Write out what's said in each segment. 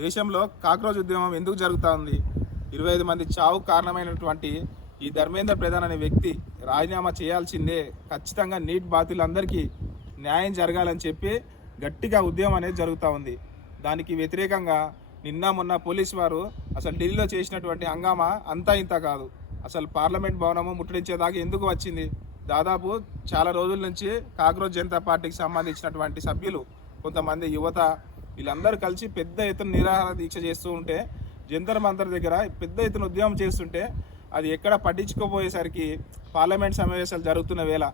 దేశంలో కాక్రోచ్ ఉద్యమం ఎందుకు జరుగుతూ ఉంది? 25 మంది చావు కారణమైనటువంటి ఈ ధర్మేంద్ర ప్రధాన్ అనే వ్యక్తి రాజీనామా చేయాల్సిందే, ఖచ్చితంగా నీట్ బాధితులందరికీ న్యాయం జరగాలని చెప్పి గట్టిగా ఉద్యమం అనేది జరుగుతూ ఉంది. దానికి వ్యతిరేకంగా నిన్న మొన్న పోలీసు వారు అసలు ఢిల్లీలో చేసినటువంటి హంగామా అంతా ఇంత కాదు. అసలు పార్లమెంట్ భవనము ముట్టడించేదాకా ఎందుకు వచ్చింది? దాదాపు చాలా రోజుల నుంచి కాక్రోచ్ జనతా పార్టీకి సంబంధించినటువంటి సభ్యులు, కొంతమంది యువత, వీళ్ళందరూ కలిసి పెద్ద ఎత్తున నిరాహార దీక్ష చేస్తూ ఉంటే, జంతర్ మంతర్ దగ్గర పెద్ద ఎత్తున ఉద్యమం చేస్తుంటే అది ఎక్కడ పట్టించుకోపోయేసరికి పార్లమెంట్ సమావేశాలు జరుగుతున్న వేళ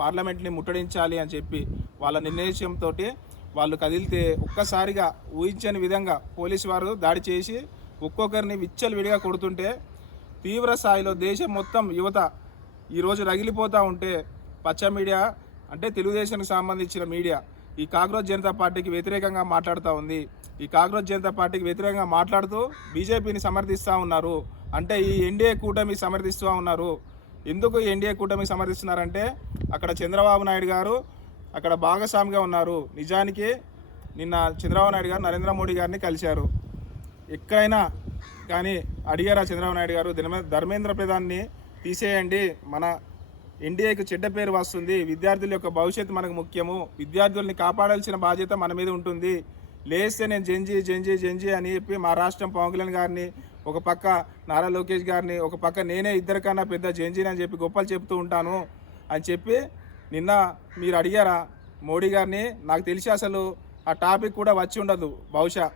పార్లమెంట్ని ముట్టడించాలి అని చెప్పి వాళ్ళ నిర్ణయంతో వాళ్ళు కదిలితే ఒక్కసారిగా ఊహించని విధంగా పోలీసు వారు దాడి చేసి ఒక్కొక్కరిని విచ్చలవిడిగా కొడుతుంటే తీవ్ర స్థాయిలో దేశం మొత్తం యువత ఈరోజు రగిలిపోతూ ఉంటే పచ్చ మీడియా అంటే తెలుగుదేశానికి సంబంధించిన మీడియా ఈ కాక్రోచ్ జనతా పార్టీకి వ్యతిరేకంగా మాట్లాడుతూ ఉంది. ఈ కాక్రోచ్ జనతా పార్టీకి వ్యతిరేకంగా మాట్లాడుతూ బీజేపీని సమర్థిస్తూ ఉన్నారు. అంటే ఈ ఎన్డీఏ కూటమి సమర్థిస్తూ ఉన్నారు. ఎందుకు ఎన్డీఏ కూటమి సమర్థిస్తున్నారంటే అక్కడ చంద్రబాబు నాయుడు గారు అక్కడ భాగస్వామిగా ఉన్నారు. నిజానికి నిన్న చంద్రబాబు నాయుడు గారు నరేంద్ర మోడీ గారిని కలిశారు. ఎక్కడైనా కానీ అడిగారా చంద్రబాబు నాయుడు గారు ధర్మేంద్ర ప్రధాన్ని తీసేయండి, మన ఎన్డీఏకి చెడ్డ పేరు వస్తుంది, విద్యార్థుల యొక్క భవిష్యత్తు మనకు ముఖ్యము, విద్యార్థుల్ని కాపాడాల్సిన బాధ్యత మన మీద ఉంటుంది, లేస్తే నేను జంజీ జంజీ జంజీ అని చెప్పి మా రాష్ట్రం పవన్ కళ్యాణ్ గారిని, ఒక పక్క నారా లోకేష్ గారిని, ఒక పక్క నేనే ఇద్దరికన్నా పెద్ద జంజీని అని చెప్పి గొప్పలు చెప్తూ ఉంటాను అని చెప్పి నిన్న మీరు అడిగారా మోడీ గారిని? నాకు తెలిసి అసలు ఆ టాపిక్ కూడా వచ్చి ఉండదు బహుశా.